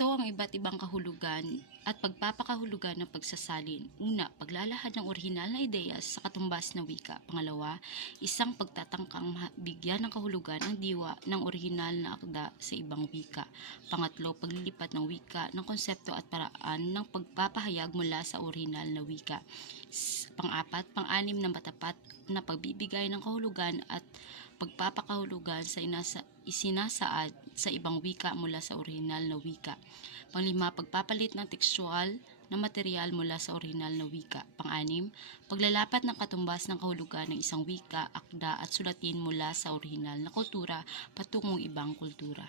Ito ang iba't ibang kahulugan at pagpapakahulugan ng pagsasalin. Una, paglalahad ng orihinal na ideya sa katumbas na wika. Pangalawa, isang pagtatangkang bigyan ng kahulugan ang diwa ng orihinal na akda sa ibang wika. Pangatlo, paglilipat ng wika ng konsepto at paraan ng pagpapahayag mula sa orihinal na wika. Pang-apat, pang-anim na matapat na pagbibigay ng kahulugan at pagpapakahulugan sa isinasaad sa ibang wika mula sa orihinal na wika. Panglima, pagpapalit ng tekstual na material mula sa orihinal na wika. Pang-anim, paglalapat ng katumbas ng kahulugan ng isang wika, akda at sulatin mula sa orihinal na kultura patungong ibang kultura.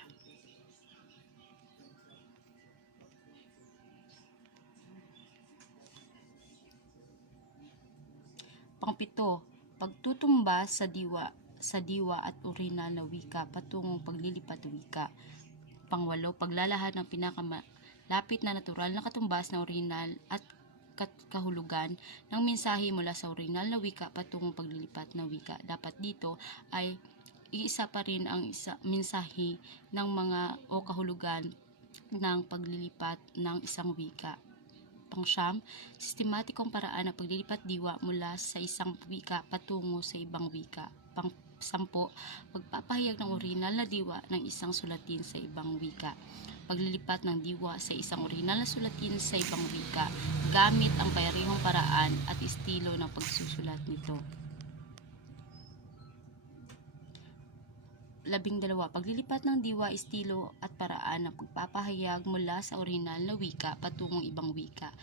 Pang-pito, pagtutumbas sa diwa at orihinal na wika patungong paglilipat wika. Pangwalo, paglalahad ng pinakamalapit na natural na katumbas na orihinal at kahulugan ng mensahe mula sa orihinal na wika patungong paglilipat na wika. Dapat dito ay iisa pa rin ang mensahe ng mga o kahulugan ng paglilipat ng isang wika. Pang-siyam, sistematikong paraan ng paglilipat diwa mula sa isang wika patungo sa ibang wika. Pang-sampo, pagpapahayag ng orihinal na diwa ng isang sulatin sa ibang wika. Paglilipat ng diwa sa isang orihinal na sulatin sa ibang wika gamit ang parehong paraan at estilo ng pagsusulat nito. 12. Paglilipat ng diwa, estilo at paraan ng pagpapahayag mula sa orihinal na wika patungong ibang wika.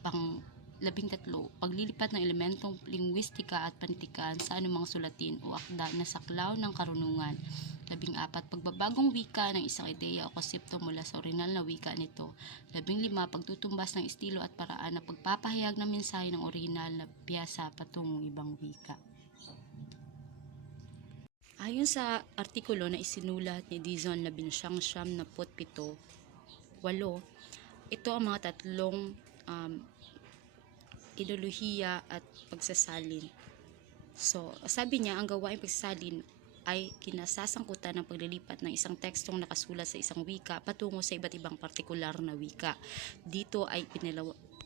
Pang-13. Paglilipat ng elementong lingwistika at panitikan sa anumang sulatin o akda na saklaw ng karunungan. 14. Pagbabagong wika ng isang ideya o konsepto mula sa orihinal na wika nito. 15. Pagtutumbas ng estilo at paraan ng pagpapahayag ng mensahe ng orihinal na piyasa patungong ibang wika. Ayon sa artikulo na isinulat ni Dizon Labinsyang-Siyam na 8, ito ang mga tatlong ideolohiya at pagsasalin. So, sabi niya, ang gawaing pagsasalin ay kinasasangkutan ng paglilipat ng isang tekstong nakasulat sa isang wika patungo sa iba't ibang partikular na wika. Dito ay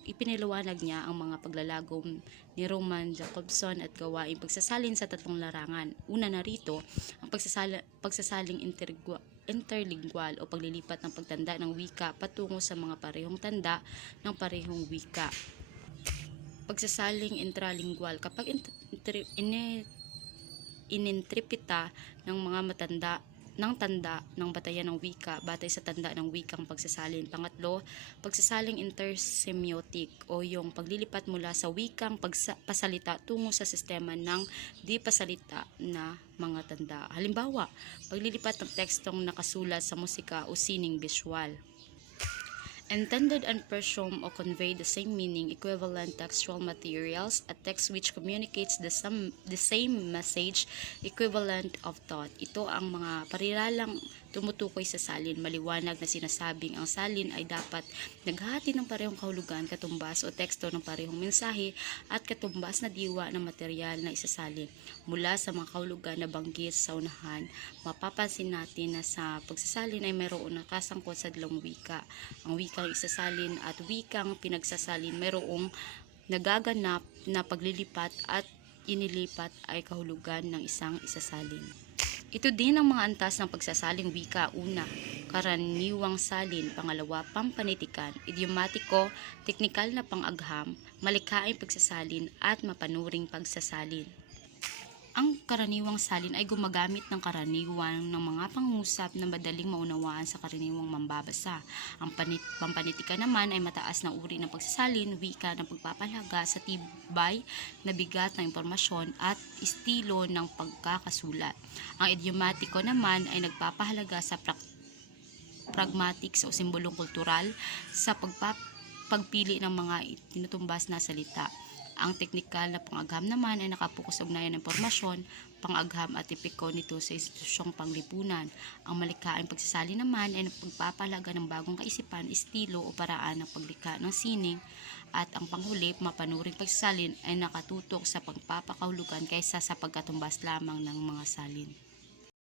ipinaliwanag niya ang mga paglalagom ni Roman Jacobson at gawaing pagsasalin sa tatlong larangan. Una narito, ang pagsasaling interlingual o paglilipat ng pagtanda ng wika patungo sa mga parehong tanda ng parehong wika. Pagsasaling intralingual, kapag ininterpreta ng mga tanda ng batayan ng wika batay sa tanda ng wikang pagsasalin. Pangatlo, pagsasaling intersemiotic o yung paglilipat mula sa wikang pasalita tungo sa sistema ng di pasalita na mga tanda. Halimbawa, paglilipat ng tekstong nakasulat sa musika o sining visual. Intended and presume or convey the same meaning, equivalent textual materials, a text which communicates the same message, equivalent of thought. Ito ang mga pariralang tumutukoy sa salin. Maliwanag na sinasabing ang salin ay dapat naghahati ng parehong kahulugan, katumbas o teksto ng parehong mensahe at katumbas na diwa ng material na isasalin. Mula sa mga kahulugan na banggit sa unahan, mapapansin natin na sa pagsasalin ay mayroong nakasangkot sa dalawang wika. Ang wikang isasalin at wikang pinagsasalin mayroong nagaganap na paglilipat at inilipat ay kahulugan ng isang isasalin. Ito din ang mga antas ng pagsasaling wika. Una, karaniwang salin. Pangalawa, pampanitikan, idiomatiko, teknikal na pang-agham, malikhaing pagsasalin at mapanuring pagsasalin. Ang karaniwang salin ay gumagamit ng karaniwan ng mga pangungusap na madaling maunawaan sa karaniwang mambabasa. Ang pampanitikan naman ay mataas na uri ng pagsasalin, wika ng pagpapahalaga sa tibay na bigat ng impormasyon at estilo ng pagkakasulat. Ang idiomatiko naman ay nagpapahalaga sa pragmatics o simbolong kultural sa pagpili ng mga tinutumbas na salita. Ang teknikal na pang-agham naman ay nakapokus sa ugnayan ng impormasyon, pang-agham at tipiko nito sa institusyong panglipunan. Ang malikhaing pagsasalin naman ay nagpapahalaga ng bagong kaisipan, estilo o paraan ng paglikha ng sining, at ang panghuli, mapanuring pagsasalin ay nakatutok sa pagpapakahulugan kaysa sa pagkatumbas lamang ng mga salin.